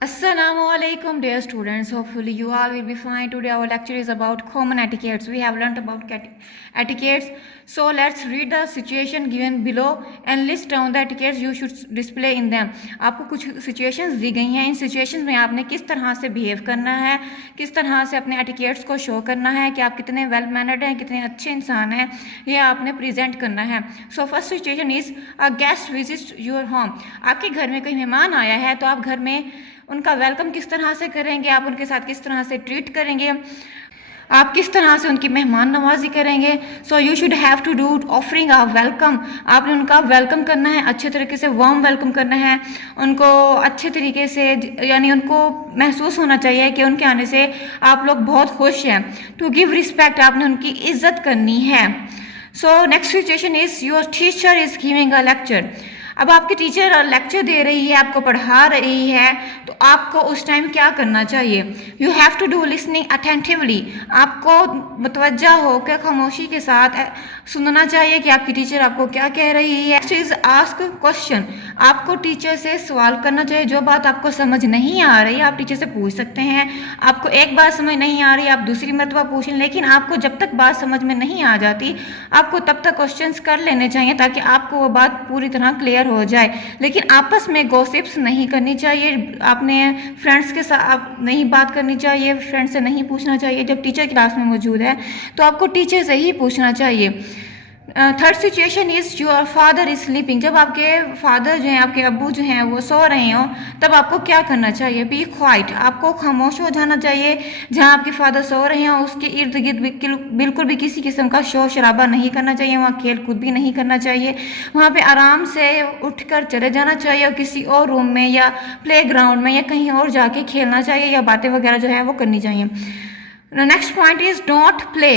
Assalamualaikum dear students, hopefully you all will be fine. Today our lecture is about common etiquettes. We have learnt about etiquettes. So let's read the situation given below and list down the etiquettes you should display in them. आपको कुछ situations दी गई हैं. इन situations में आपने किस तरह से behave करना है, किस तरह से अपने etiquettes को show करना है कि आप कितने well mannered हैं, कितने अच्छे इंसान हैं, ये आपने present करना है. So first situation is a guest visits your home. आपके घर में कोई मेहमान आया है तो आप घर में उनका वेलकम किस तरह से करेंगे, आप उनके साथ किस तरह से ट्रीट करेंगे, आप किस तरह से उनकी मेहमान नवाजी करेंगे. So you should have to do offering a welcome. आपने उनका वेलकम करना है, अच्छे तरीके से वार्म वेलकम करना है, उनको अच्छे तरीके से, यानी उनको महसूस होना चाहिए कि उनके आने से आप लोग बहुत खुश हैं. टू गिव रिस्पेक्ट, आपने उनकी इज्जत करनी है. So next situation is your teacher is giving a lecture. अब आपकी टीचर लेक्चर दे रही है, आपको पढ़ा रही है, तो आपको उस टाइम क्या करना चाहिए. You have to do listening attentively. आपको मुतवज्जा होकर खामोशी के साथ सुनना चाहिए कि आपकी टीचर आपको क्या कह रही है. Next is ask question. आपको टीचर से सवाल करना चाहिए. जो बात आपको समझ नहीं आ रही आप टीचर से पूछ सकते हैं. आपको एक बात समझ नहीं आ रही आप दूसरी मरतबा पूछें, लेकिन आपको जब तक बात समझ में नहीं आ जाती आपको तब तक क्वेश्चंस कर लेने चाहिए ताकि आपको वो बात पूरी तरह क्लियर हो जाए. लेकिन आपस में गॉसिप्स नहीं करनी चाहिए. आपने फ्रेंड्स के साथ नहीं बात करनी चाहिए, फ्रेंड से नहीं पूछना चाहिए. जब टीचर क्लास में मौजूद है तो आपको टीचर से ही पूछना चाहिए. Third situation is your father is sleeping. जब आपके फादर जो हैं, आपके अब्बू जो हैं वो सो रहे हो तब आपको क्या करना चाहिए. Be quiet. आपको खामोश हो जाना चाहिए. जहाँ आपके फादर सो रहे हो उसके इर्द गिर्द बिल्कुल भी किसी किस्म का शोर शराबा नहीं करना चाहिए. वहाँ खेल कूद भी नहीं करना चाहिए. वहाँ पे आराम से उठकर चले जाना चाहिए और किसी और रूम में या प्ले ग्राउंड में या कहीं और जाके खेलना चाहिए या बातें वगैरह जो है वो करनी चाहिए. Next point is don't play.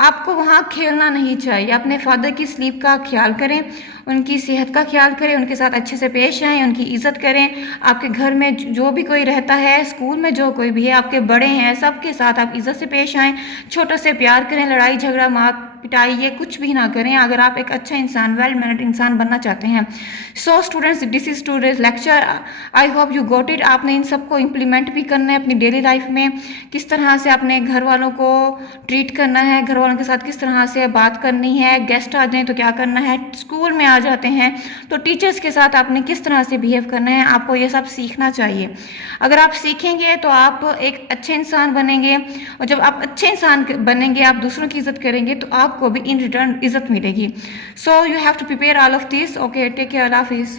आपको वहाँ खेलना नहीं चाहिए. अपने फादर की स्लीप का ख्याल करें, उनकी सेहत का ख्याल करें, उनके साथ अच्छे से पेश आएँ, उनकी इज़्ज़त करें. आपके घर में जो भी कोई रहता है, स्कूल में जो कोई भी है, आपके बड़े हैं, सबके साथ आप इज़्ज़त से पेश आएँ. छोटे से प्यार करें. लड़ाई झगड़ा मार पिटाई ये कुछ भी ना करें अगर आप एक अच्छा इंसान, वेल मैनर्ड इंसान बनना चाहते हैं. So students, this is today's lecture. I hope you got it. आपने इन सबको इम्प्लीमेंट भी करना है अपनी डेली लाइफ में. किस तरह से अपने घर वालों को ट्रीट करना है, घर वालों के साथ किस तरह से बात करनी है, गेस्ट आ जाएं तो क्या करना है, स्कूल में आ जाते हैं तो टीचर्स के साथ आपने किस तरह से बिहेव करना है, आपको ये सब सीखना चाहिए. अगर आप सीखेंगे तो आप एक अच्छे इंसान बनेंगे, और जब आप अच्छे इंसान बनेंगे, आप दूसरों की इज्जत करेंगे तो आपको भी इन रिटर्न इज्जत मिलेगी. So you have to prepare all of this. Okay, take care. Allah हाफिज़.